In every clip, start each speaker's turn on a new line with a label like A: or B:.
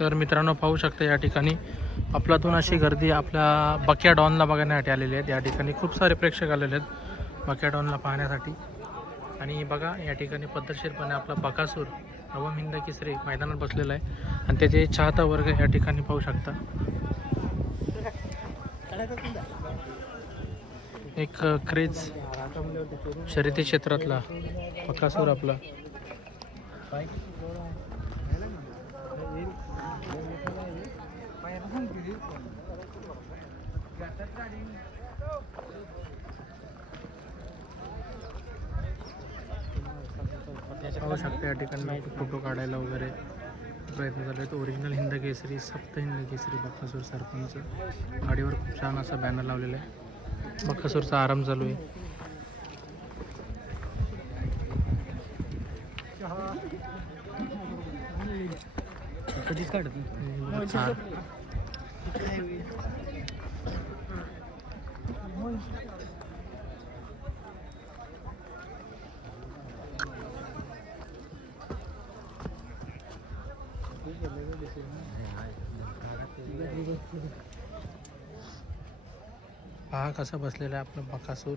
A: तर मित्रांनो पाहू शकता या ठिकाणी. आपलातून अशी गर्दी आपल्या बक्या डॉनला बघण्यासाठी आलेली आहेत. या ठिकाणी खूप सारे प्रेक्षक आलेले आहेत बक्या डॉनला पाहण्यासाठी. आणि बघा या ठिकाणी पद्धतशीरपणे आपला बकासूर नवम हिंद किसरे मैदानात बसलेला आहे. आणि त्याचे चाहता वर्ग या ठिकाणी पाहू शकता. एक क्रेज शर्यती क्षेत्रातला बकासूर आपला. पाहू शकता या ठिकाणी फोटो काढायला वगैरे प्रयत्न चालू आहेत. ओरिजिनल हिंद केसरी सप्त हिंद केसरी बक्कासूर सरपंच. गाडीवर खूप छान असा बॅनर लावलेला आहे. बक्कासूरचा आराम चालू आहे.
B: कधीच काढत
A: पहा कसा बसलेला आहे आपला बकासूर?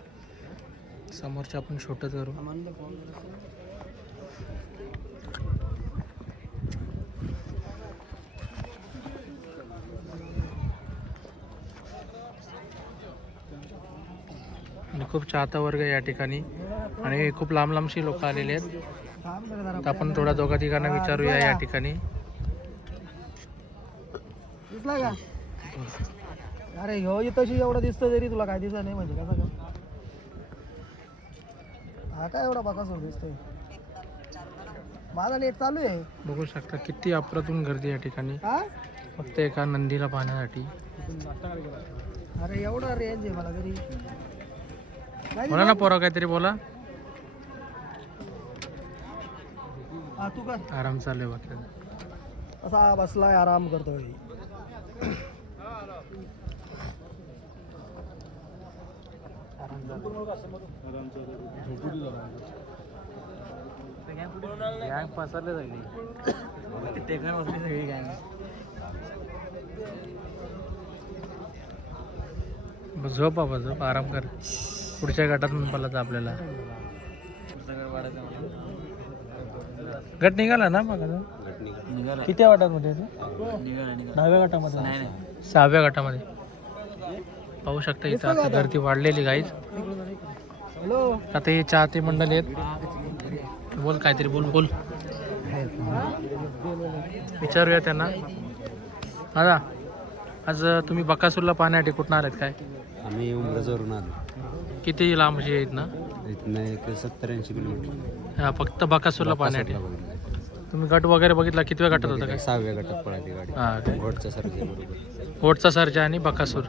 A: समोरच्या आपण छोटं करू आणि खूप चाहता वर्ग आहे या ठिकाणी. आणि खूप लांब लांबशी लोक आलेले आहेत. आपण थोडा दोघा तिघांना विचारूया या ठिकाणी.
B: दिसला का? अरे ह्यो इथंशी एवढं दिसतं तरी तुला काय दिसत नाही म्हणजे कसं काय? हा काय एवढा बकासूर दिसतोय? माझा नेट चालू आहे.
A: बघू शकता किती अप्रतून गर्दी या ठिकाणी.
B: हा?
A: फक्त एका नंदीला पाहण्यासाठी.
B: अरे एवढा रेंज आहे मला तरी.
A: बोला ना पोरा काहीतरी बोला.
B: तू कर.
A: आराम चालू आहे बाकी
B: असा बसलाय आराम करतोय.
A: पसरले झोप बाबा झोप. आराम कर. पुढच्या गटात बोलायचं आपल्याला. गट निघाला ना मग किती वाटात मध्ये दहाव्या गटामध्ये सहाव्या गटामध्ये. पाहू शकता इथं गर्दी वाढलेली गाईच आता हे चाहते मंडळी आहेत. बोल काहीतरी बोल बोल. विचारूया त्यांना. दादा आज तुम्ही बकासूरला पाहण्यासाठी कुठं आलेत काय?
C: आम्ही उमरजवरून आलो.
A: किती लांब अशी आहेत ना?
C: इथनं एक सत्तर ऐंशी किलोमीटर.
A: हा, फक्त बकासूरला पाहण्यासाठी
C: बघितलं.
A: तुम्ही गट वगैरे बघितला कितव्या गटात होता काय?
C: सहाव्या गटात पळाली गाडी.
A: हा काय?
C: सरजे बरोबर.
A: ओटचा सर्जा आणि बकासूर.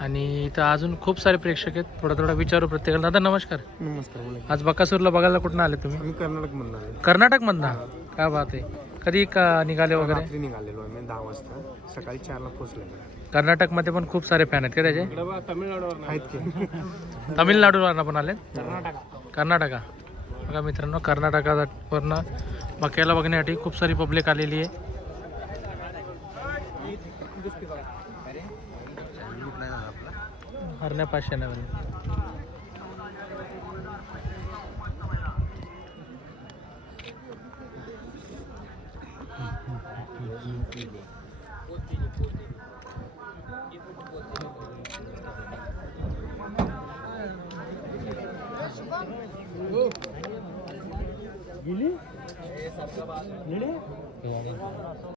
A: आणि इथं अजून खूप सारे प्रेक्षक आहेत. थोडा थोडा विचारू प्रत्येकाला. दादा नमस्कार.
B: नमस्कार बोला
A: आज बकासूरला बघायला कुठून आले तुम्ही?
B: आम्ही कर्नाटक मधून आलो.
A: कर्नाटकमधनं? काय बात आहे. कधी का निघाले वगैरे?
B: रात्री निघालेलो आम्ही दहा वाजता. सकाळी चारला
A: कर्नाटकमध्ये पण खूप सारे फॅन आहेत का त्याचे?
B: तमिळनाडूवर आहेत की?
A: तामिळनाडूवरनं पण आले कर्नाटका. बघा मित्रांनो कर्नाटकावरनं बघायला बघण्यासाठी खूप सारी पब्लिक आलेली आहे. हरण्या पाचशे नव्याण्णव.
B: गेली?